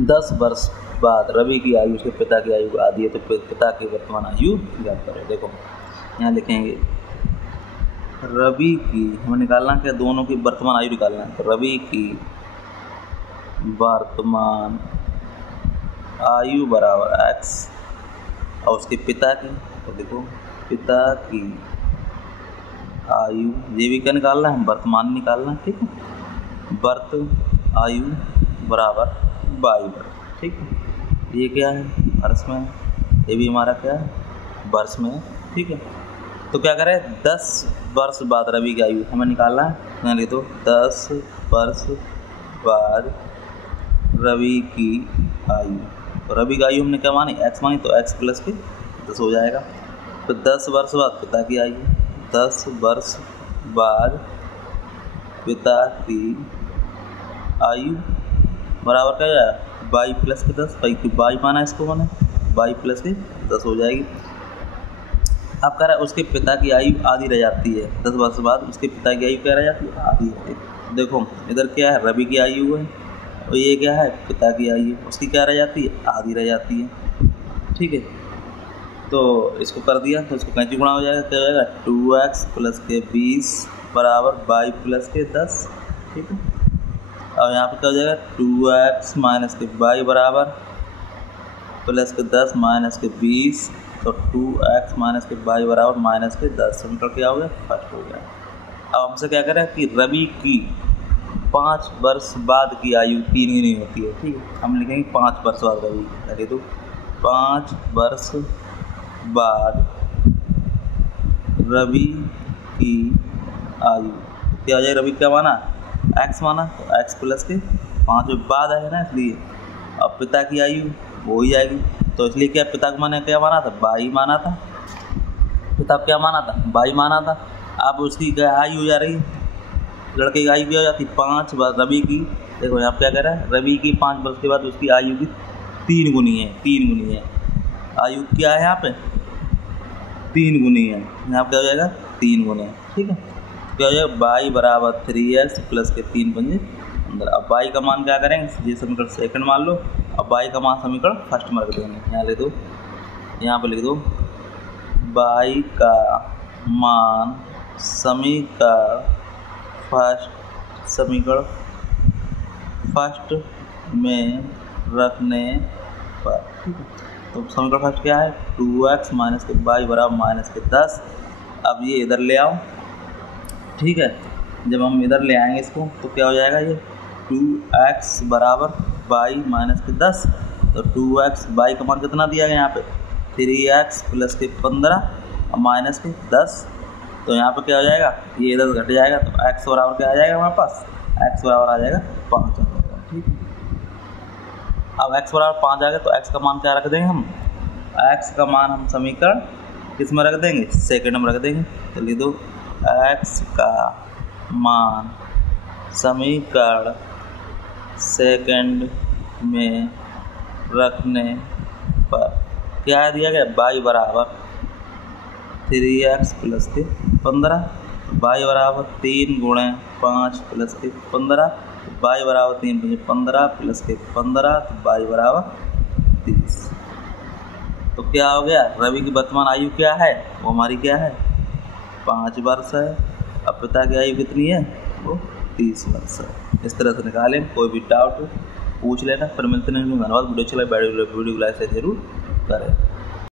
10 वर्ष बाद रवि की आयु उसके पिता की आयु आधी है, तो पिता की वर्तमान आयु ज्ञात करो। देखो यहाँ लिखेंगे रवि की, हमें निकालना क्या, दोनों की वर्तमान आयु निकालना है। तो रवि की वर्तमान आयु बराबर x और उसके पिता की, तो देखो पिता की आयु, ये भी क्या निकालना है, वर्तमान निकालना है, ठीक है। वर्त आयु बराबर वायु, ठीक है। ये क्या है, वर्ष में, ये भी हमारा क्या है, वर्ष में, ठीक है। तो क्या करें, 10 वर्ष बाद रवि की आयु हमें निकालना है। यहाँ लिख दो 10 वर्ष बाद रवि की आयु। तो रवि की आयु हमने क्या मानी, x मानी, तो x प्लस के 10 हो जाएगा। तो 10 वर्ष बाद पिता की आयु, 10 वर्ष बाद पिता की आयु बराबर क्या जाएगा, 22 प्लस के 10, 22 माना इसको, मैंने 22 प्लस के 10 हो जाएगी। अब कह रहा है उसके पिता की आयु आधी रह जाती है, 10 वर्ष बाद उसके पिता की आयु क्या रह जाती है, आधी है। देखो इधर क्या है, रवि की आयु है, और ये क्या है, पिता की आयु, उसकी क्या रह जाती है, आधी रह जाती है, ठीक है। तो इसको कर दिया, तो इसको कैंची गुणा हो जाएगा, क्या हो जाएगा, 2x प्लस के 20 बराबर 22 प्लस के 10, ठीक है। अब यहाँ पर क्या हो जाएगा, 2x माइनस के 22 बराबर प्लस के 10 माइनस के 20, तो 2x माइनस के 22 बराबर माइनस के 10, समीकरण क्या हो गया, फर्स्ट हो गया। अब हमसे क्या करें कि रवि की 5 वर्ष बाद की आयु 3 ही नहीं होती है, ठीक है। हम लिखेंगे 5 वर्ष बाद रवि, अरे तो 5 वर्ष बाद रवि की आयु क्या हो जाएगा, रवि क्या माना, x माना, तो x प्लस के 5 बाद है ना, इसलिए अब पिता की आयु वो ही आएगी। तो इसलिए क्या, पिता को मैंने क्या माना था, 22 माना था, पिता क्या माना था, 22 माना था। अब उसकी क्या आयु हो जा रही है, लड़के की आयु क्या हो जाती है, 5 वर्ष रवि की। देखो यहाँ क्या कह रहा है, रवि की 5 वर्ष के बाद उसकी आयु की 3 गुनी है, 3 गुनी है आयु, क्या है यहाँ पे 3 गुनी है, यहाँ पे क्या हो जाएगा 3 गुने, ठीक है। क्या हो जाएगा, 22 बराबर 3x प्लस के 3 पंजे अंदर। अब 22 का मान क्या करेंगे, ये समीकरण सेकंड मान लो, अब 22 का मान समीकरण फर्स्ट में रख देंगे। यहाँ लिख दो, यहाँ पे लिख दो 22 का मान समीकरण फर्स्ट में रखने पर, ठीक है। तो समीकरण फर्स्ट क्या है, 2x माइनस के 22 बराबर माइनस के 10। अब ये इधर ले आओ, ठीक है। जब हम इधर ले आएंगे इसको, तो क्या हो जाएगा, ये 2x बराबर 22 माइनस के 10, तो 2x 22 का मान कितना दिया गया यहाँ पे, 3x प्लस के 15 और माइनस के 10। तो यहाँ पे क्या हो जाएगा, ये इधर घट जाएगा, तो x बराबर क्या आ जाएगा हमारे पास, x बराबर आ जाएगा 5 आ जाएगा, ठीक है। अब x बराबर 5 आ गया, तो x का मान क्या रख देंगे हम, x का मान हम समीकरण किस में रख देंगे, सेकंड में रख देंगे। तो लिख दो x का मान समीकरण सेकंड में रखने पर क्या दिया गया, 22 बराबर 3x प्लस के 15, 22 बराबर 3 गुणे 5 प्लस के 15, 22 बराबर 3 पंजे 15 प्लस के 15, तो 22 बराबर 30। तो क्या हो गया, रवि की वर्तमान आयु क्या है, वो हमारी क्या है, 5 वर्ष है। अब पिता की आयु कितनी है, वो 30 वर्ष है। इस तरह से निकालें, कोई भी डाउट पूछ लेना, फिर मिलते हैं। धन्यवाद। वीडियो चला, वीडियो लाइक से जरूर करें।